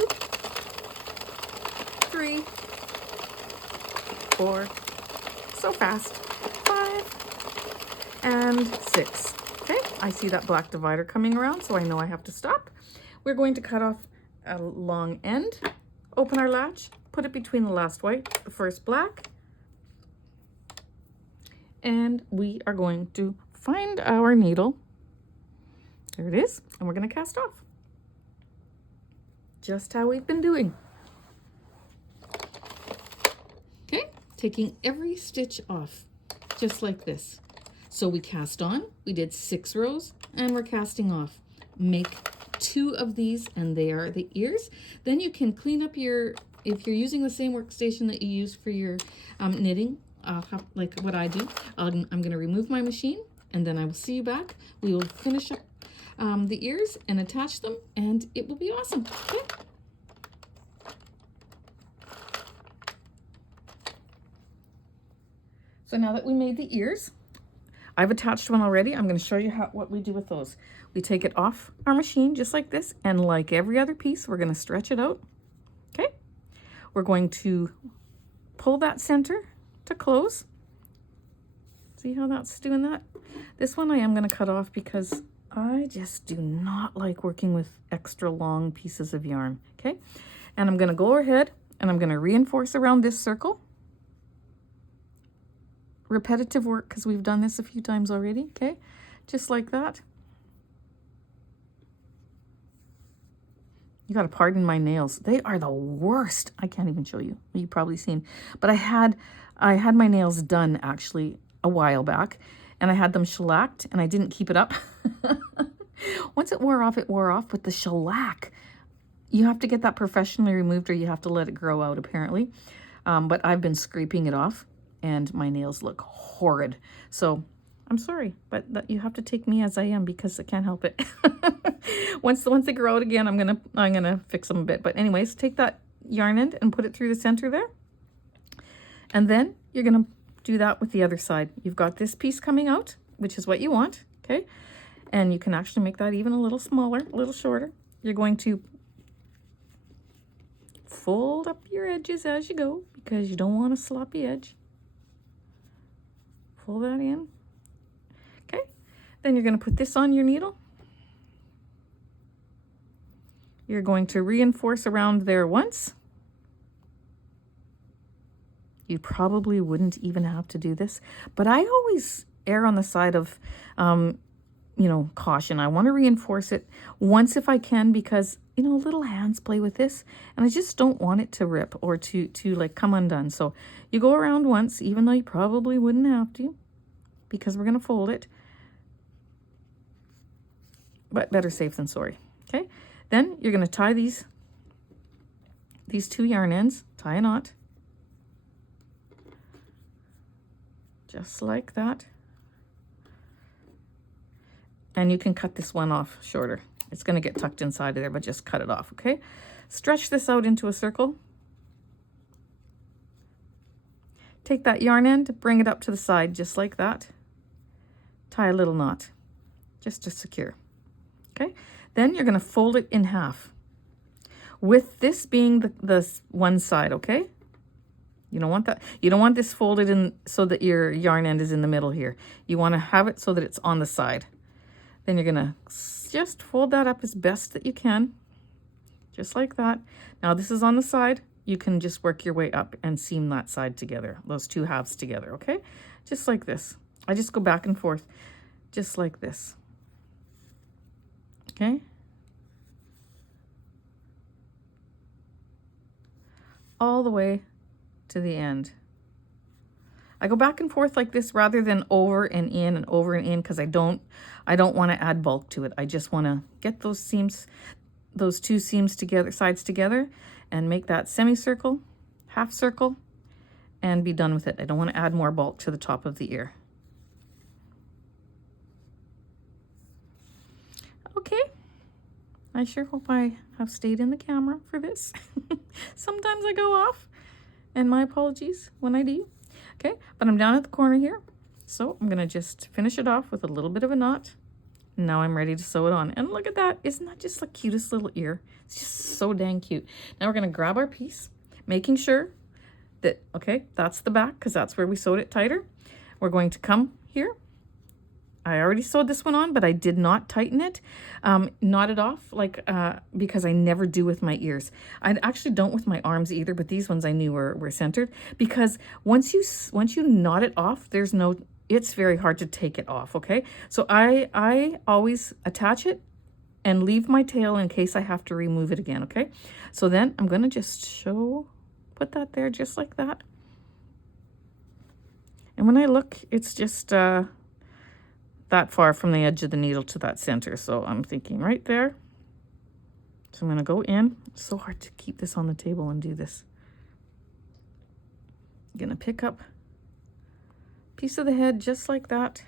3, 4, so fast, 5, and 6. Okay, I see that black divider coming around, so I know I have to stop. We're going to cut off a long end, open our latch, put it between the last white, the first black, and we are going to find our needle. There it is, and we're going to cast off. Just how we've been doing. Okay, taking every stitch off, just like this. So we cast on, we did 6 rows, and we're casting off. Make 2 of these, and they are the ears. Then you can clean up your, if you're using the same workstation that you use for your knitting, like what I do, I'm going to remove my machine, and then I will see you back. We will finish up the ears and attach them, and it will be awesome. Okay. So now that we made the ears, I've attached one already. I'm going to show you what we do with those. We take it off our machine just like this, and like every other piece, we're going to stretch it out. Okay. We're going to pull that center to close. See how that's doing that? This one I am going to cut off because I just do not like working with extra long pieces of yarn. Okay. And I'm going to go ahead and I'm going to reinforce around this circle. Repetitive work because we've done this a few times already. Okay. Just like that. You got to pardon my nails. They are the worst. I can't even show you. You've probably seen. But I had my nails done actually a while back, and I had them shellacked, and I didn't keep it up. Once it wore off, but the shellac, You have to get that professionally removed or you have to let it grow out apparently. But I've been scraping it off and my nails look horrid. So I'm sorry, but you have to take me as I am because I can't help it. Once they grow out again, I'm gonna fix them a bit. But anyways, take that yarn end and put it through the center there. And then you're gonna do that with the other side. You've got this piece coming out, which is what you want, okay? And you can actually make that even a little smaller, a little shorter. You're going to fold up your edges as you go because you don't want a sloppy edge. Fold that in. Okay, then you're going to put this on your needle. You're going to reinforce around there once. You probably wouldn't even have to do this, but I always err on the side of, you know, caution. I want to reinforce it once if I can because, you know, little hands play with this and I just don't want it to rip or to like come undone. So you go around once, even though you probably wouldn't have to because we're going to fold it. But better safe than sorry. Okay, then you're going to tie these two yarn ends, tie a knot. Just like that. And you can cut this one off shorter. It's going to get tucked inside of there, but just cut it off, okay? Stretch this out into a circle. Take that yarn end, bring it up to the side just like that. Tie a little knot just to secure, okay? Then you're going to fold it in half with this being the one side, okay? You don't want that. You don't want this folded in so that your yarn end is in the middle here. You want to have it so that it's on the side. Then you're going to just fold that up as best that you can. Just like that. Now this is on the side. You can just work your way up and seam that side together. Those two halves together, okay? Just like this. I just go back and forth. Just like this. Okay? All the way to the end. I go back and forth like this rather than over and in because I don't want to add bulk to it. I just want to get those seams, those two seams together, sides together, and make that semicircle, half circle, and be done with it. I don't want to add more bulk to the top of the ear. Okay. I sure hope I have stayed in the camera for this. Sometimes I go off. And my apologies when I do. Okay, but I'm down at the corner here. So I'm going to just finish it off with a little bit of a knot. Now I'm ready to sew it on. And look at that. Isn't that just the cutest little ear? It's just so dang cute. Now we're going to grab our piece, making sure that, okay, that's the back because that's where we sewed it tighter. We're going to come here. I already sewed this one on, but I did not tighten it, knot it off, like because I never do with my ears. I actually don't with my arms either, but these ones I knew were centered because once you knot it off, it's very hard to take it off. Okay, so I always attach it and leave my tail in case I have to remove it again. Okay, so then I'm gonna just put that there just like that, and when I look, it's just that far from the edge of the needle to that center. So I'm thinking right there. So I'm going to go in. It's so hard to keep this on the table and do this. I'm going to pick up a piece of the head just like that.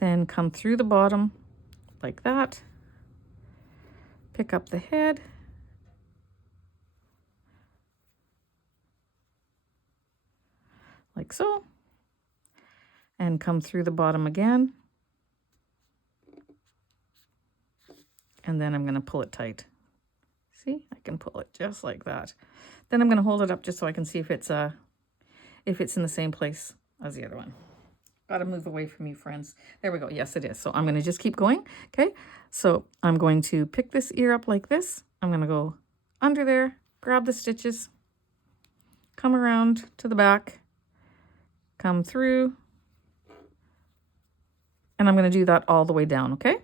Then come through the bottom like that. Pick up the head. Like so. And come through the bottom again. And then I'm going to pull it tight. See, I can pull it just like that. Then I'm going to hold it up just so I can see if it's in the same place as the other one. Got to move away from you, friends. There we go. Yes, it is. So I'm going to just keep going. Okay. So I'm going to pick this ear up like this. I'm going to go under there, grab the stitches, come around to the back, come through. And I'm going to do that all the way down, okay?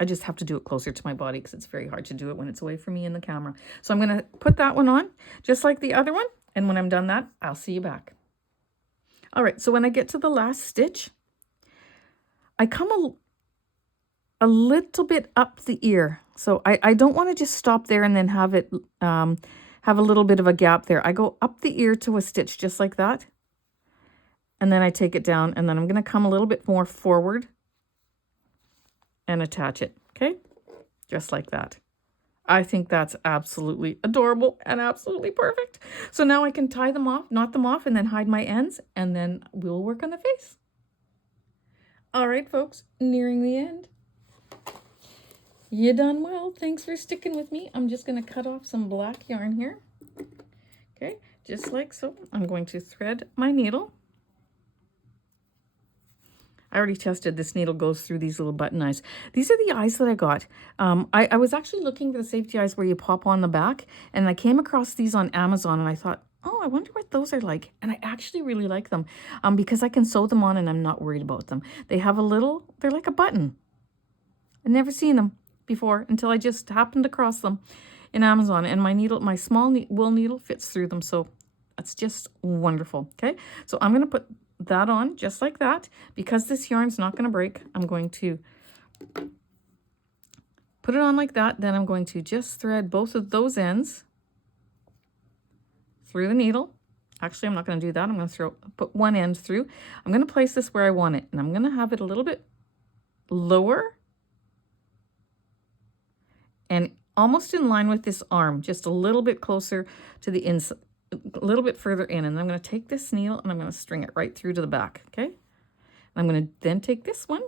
I just have to do it closer to my body because it's very hard to do it when it's away from me in the camera. So I'm going to put that one on just like the other one. And when I'm done that, I'll see you back. All right, so when I get to the last stitch, I come a little bit up the ear. So I don't want to just stop there and then have it have a little bit of a gap there. I go up the ear to a stitch just like that. And then I take it down, and then I'm going to come a little bit more forward and attach it, okay? Just like that. I think that's absolutely adorable and absolutely perfect. So now I can tie them off, knot them off, and then hide my ends, and then we'll work on the face. All right, folks, nearing the end. You done well. Thanks for sticking with me. I'm just going to cut off some black yarn here. Okay, just like so. I'm going to thread my needle. I already tested this needle goes through these little button eyes. These are the eyes that I got. I was actually looking for the safety eyes where you pop on the back, and I came across these on Amazon, and I thought, oh, I wonder what those are like. And I actually really like them because I can sew them on and I'm not worried about them. They have a little, they're like a button. I've never seen them before until I just happened across them in Amazon, and my needle, my small wool needle fits through them. So that's just wonderful. Okay, so I'm going to put that on just like that. Because this yarn's not going to break, I'm going to put it on like that. Then I'm going to just thread both of those ends through the needle. Actually, I'm not going to do that. I'm going to put one end through. I'm going to place this where I want it, and I'm going to have it a little bit lower and almost in line with this arm, just a little bit closer to the inside, a little bit further in. And I'm going to take this needle and I'm going to string it right through to the back, okay? And I'm going to then take this one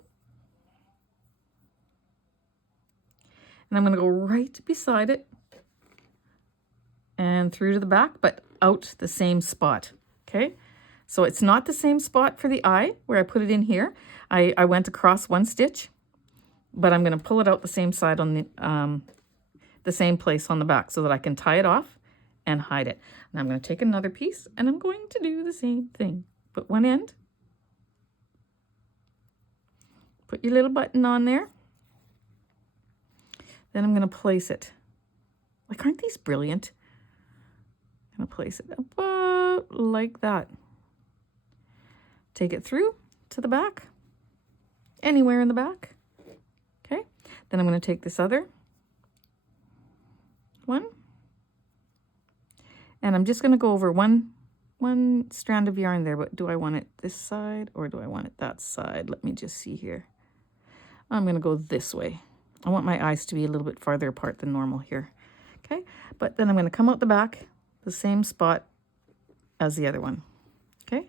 and I'm going to go right beside it and through to the back, but out the same spot, okay? So it's not the same spot for the eye where I put it in here. I went across one stitch, but I'm going to pull it out the same side on the same place on the back so that I can tie it off and hide it. And I'm going to take another piece and I'm going to do the same thing. Put one end, put your little button on there. Then I'm going to place it. Like, aren't these brilliant? I'm going to place it about like that. Take it through to the back, anywhere in the back. Okay. Then I'm going to take this other one. And I'm just going to go over one strand of yarn there, but do I want it this side or do I want it that side? Let me just see here. I'm going to go this way. I want my eyes to be a little bit farther apart than normal here. Okay, but then I'm going to come out the back, the same spot as the other one. Okay,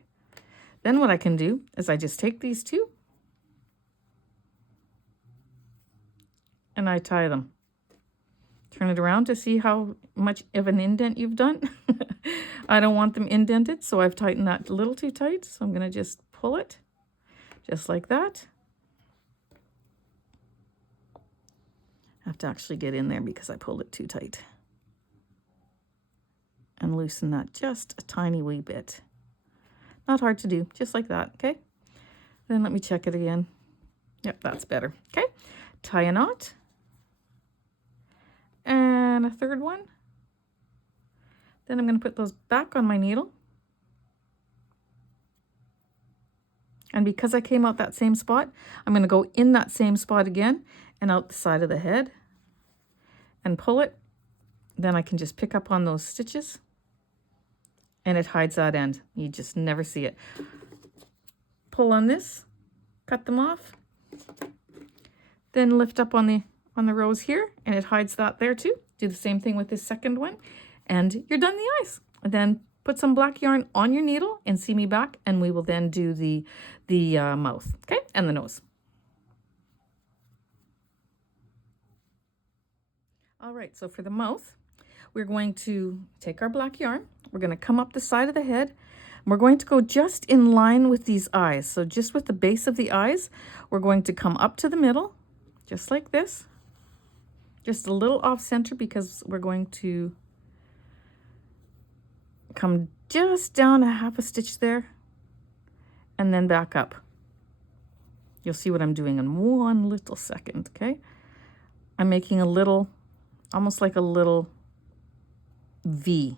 then what I can do is I just take these two and I tie them. Turn it around to see how much of an indent you've done. I don't want them indented, so I've tightened that a little too tight. So I'm going to just pull it just like that. I have to actually get in there because I pulled it too tight. And loosen that just a tiny wee bit. Not hard to do, just like that, okay? Then let me check it again. Yep, that's better, okay? Tie a knot. And a third one. Then I'm going to put those back on my needle. And because I came out that same spot, I'm going to go in that same spot again and out the side of the head and pull it. Then I can just pick up on those stitches and it hides that end. You just never see it. Pull on this, cut them off, then lift up on the rows here and it hides that there too. Do the same thing with this second one and you're done the eyes. And then put some black yarn on your needle and see me back and we will then do the mouth, okay, and the nose. All right, so for the mouth, we're going to take our black yarn. We're going to come up the side of the head. And we're going to go just in line with these eyes. So just with the base of the eyes, we're going to come up to the middle, just like this. Just a little off center because we're going to come just down a half a stitch there and then back up. You'll see what I'm doing in one little second, okay? I'm making a little, almost like a little V,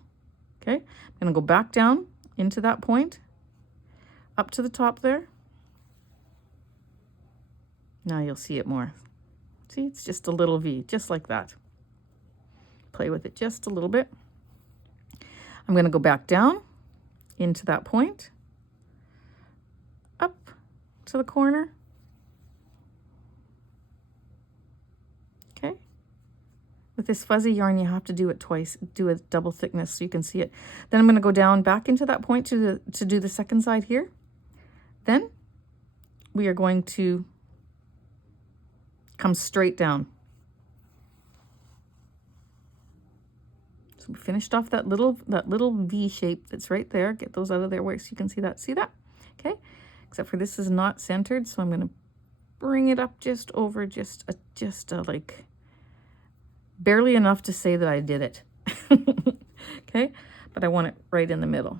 okay? I'm gonna go back down into that point, up to the top there. Now you'll see it more. See, it's just a little V, just like that. Play with it just a little bit. I'm going to go back down into that point, up to the corner. Okay. With this fuzzy yarn, you have to do it twice, do a double thickness so you can see it. Then I'm going to go down back into that point to do the second side here. Then we are going to come straight down. So we finished off that little V shape that's right there. Get those out of there so you can see that. See that? Okay. Except for this is not centered, so I'm going to bring it up just over, just like barely enough to say that I did it. Okay, but I want it right in the middle.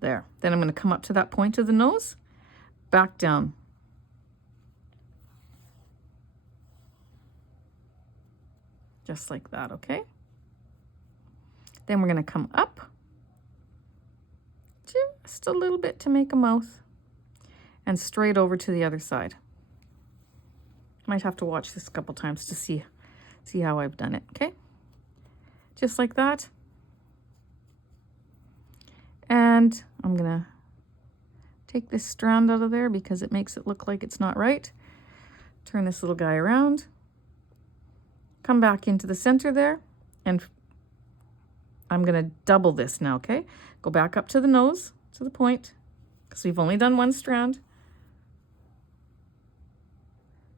There. Then I'm going to come up to that point of the nose, back down. Just like that, okay? Then we're going to come up just a little bit to make a mouth and straight over to the other side. Might have to watch this a couple times to see how I've done it, okay? Just like that. And I'm going to take this strand out of there because it makes it look like it's not right. Turn this little guy around. Come back into the center there, and I'm going to double this now, okay? Go back up to the nose, to the point, because we've only done one strand.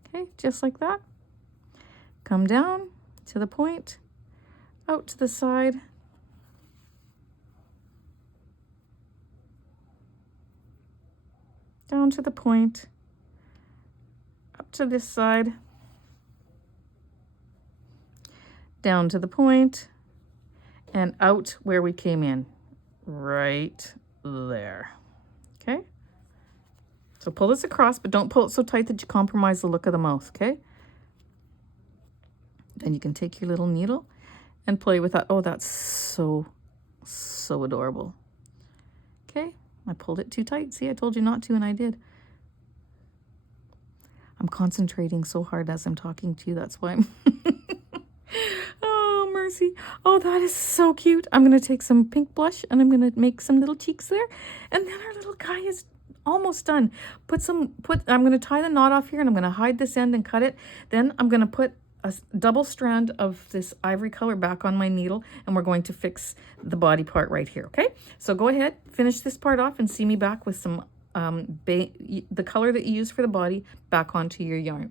Okay, just like that. Come down to the point, out to the side. Down to the point, up to this side. Down to the point, and out where we came in, right there. Okay? So pull this across, but don't pull it so tight that you compromise the look of the mouth, okay? Then you can take your little needle and play with that. Oh, that's so adorable. Okay? I pulled it too tight. See, I told you not to, and I did. I'm concentrating so hard as I'm talking to you. That's why I'm... Oh, mercy. Oh, that is so cute. I'm going to take some pink blush and I'm going to make some little cheeks there. And then our little guy is almost done. I'm going to tie the knot off here and I'm going to hide this end and cut it. Then I'm going to put a double strand of this ivory color back on my needle and we're going to fix the body part right here. Okay. So go ahead, finish this part off and see me back with some the color that you use for the body back onto your yarn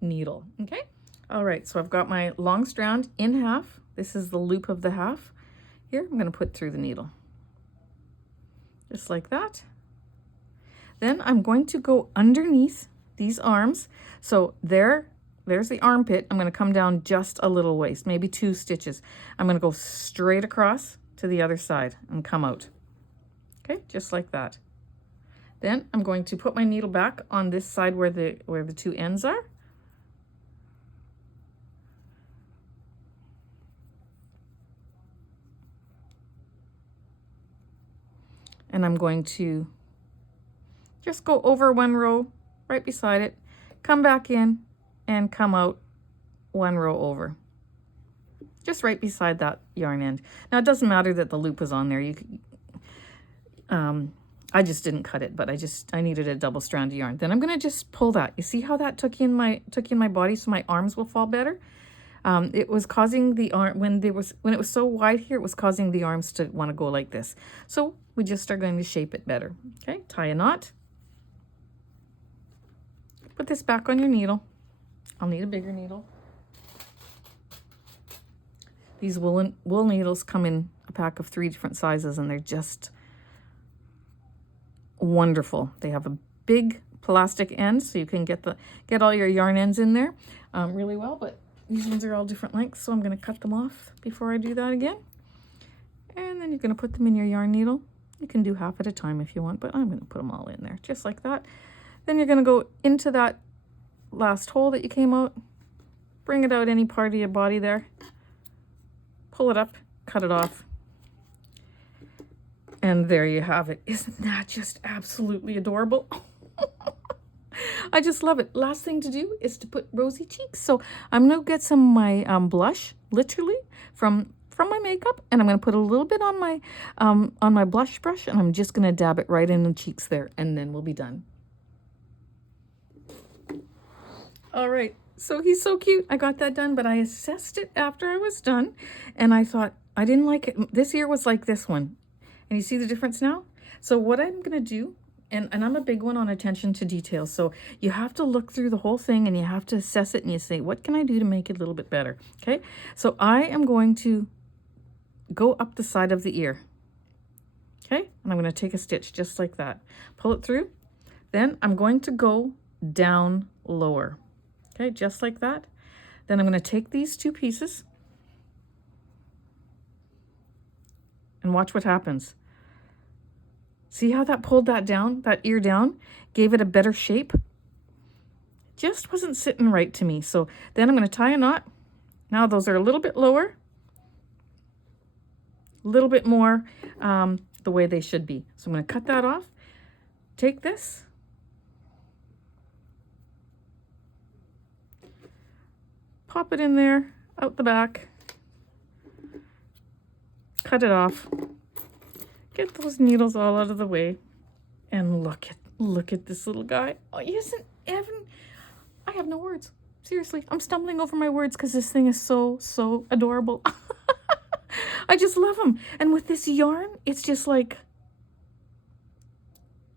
needle. Okay. All right, so I've got my long strand in half. This is the loop of the half. Here, I'm going to put through the needle. Just like that. Then I'm going to go underneath these arms. So there's the armpit. I'm going to come down just a little waist, maybe 2 stitches. I'm going to go straight across to the other side and come out. Okay, just like that. Then I'm going to put my needle back on this side where the 2 ends are. And I'm going to just go over 1 row right beside it, come back in and come out 1 row over. Just right beside that yarn end. Now it doesn't matter that the loop is on there. You could, I just didn't cut it, but I needed a double strand of yarn. Then I'm going to just pull that. You see how that took in my body so my arms will fall better? It was causing the arm when it was so wide here, it was causing the arms to want to go like this. So we just are going to shape it better. Okay, tie a knot. Put this back on your needle. I'll need a bigger needle. These wool needles come in a pack of 3 different sizes and they're just wonderful. They have a big plastic end so you can get all your yarn ends in there really well, but these ones are all different lengths, so I'm going to cut them off before I do that again. And then you're going to put them in your yarn needle. You can do half at a time if you want, but I'm going to put them all in there, just like that. Then you're going to go into that last hole that you came out, bring it out any part of your body there, pull it up, cut it off, and there you have it. Isn't that just absolutely adorable? I just love it. Last thing to do is to put rosy cheeks. So I'm going to get some of my blush, literally, from my makeup, and I'm going to put a little bit on my blush brush, and I'm just going to dab it right in the cheeks there, and then we'll be done. All right, so he's so cute. I got that done, but I assessed it after I was done, and I thought I didn't like it. This ear was like this one, and you see the difference now? So what I'm going to do, and I'm a big one on attention to detail, so you have to look through the whole thing and you have to assess it and you say, what can I do to make it a little bit better? Okay, so I am going to go up the side of the ear. Okay, and I'm going to take a stitch just like that. Pull it through. Then I'm going to go down lower. Okay, just like that. Then I'm going to take these two pieces and watch what happens. See how that pulled that down, that ear down, gave it a better shape? Just wasn't sitting right to me. So then I'm going to tie a knot. Now those are a little bit lower, a little bit more the way they should be. So I'm going to cut that off. Take this. Pop it in there, out the back. Cut it off. Get those needles all out of the way. And look at this little guy. Oh, isn't Evan? I have no words. Seriously, I'm stumbling over my words because this thing is so adorable. I just love him. And with this yarn, it's just like,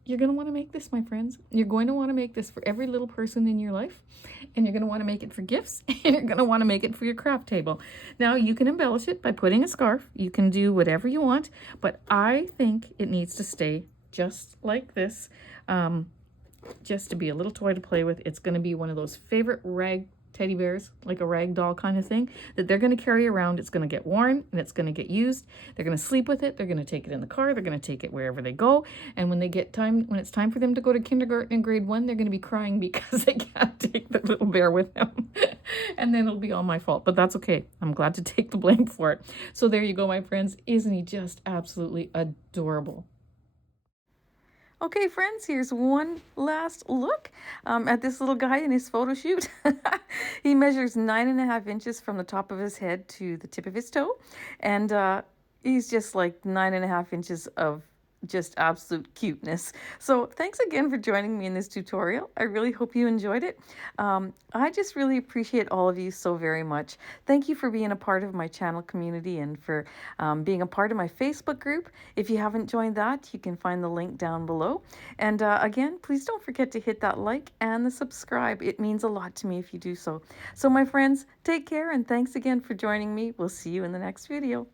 you're going to want to make this, my friends. You're going to want to make this for every little person in your life. And you're going to want to make it for gifts. And you're going to want to make it for your craft table. Now, you can embellish it by putting a scarf. You can do whatever you want. But I think it needs to stay just like this. Just to be a little toy to play with. It's going to be one of those favorite rag teddy bears, like a rag doll kind of thing, that they're going to carry around. It's going to get worn and it's going to get used. They're going to sleep with it. They're going to take it in the car. They're going to take it wherever they go. And when it's time for them to go to kindergarten in grade 1, they're going to be crying because they can't take the little bear with them. And then it'll be all my fault, but that's okay. I'm glad to take the blame for it. So there you go, my friends. Isn't he just absolutely adorable? Okay, friends, here's one last look at this little guy in his photo shoot. He measures 9.5 inches from the top of his head to the tip of his toe. And he's just like 9.5 inches of just absolute cuteness. So thanks again for joining me in this tutorial. I really hope you enjoyed it. I just really appreciate all of you so very much. Thank you for being a part of my channel community and for being a part of my Facebook group. If you haven't joined that, you can find the link down below. And again, please don't forget to hit that like and the subscribe. It means a lot to me if you do so. So my friends, take care and thanks again for joining me. We'll see you in the next video.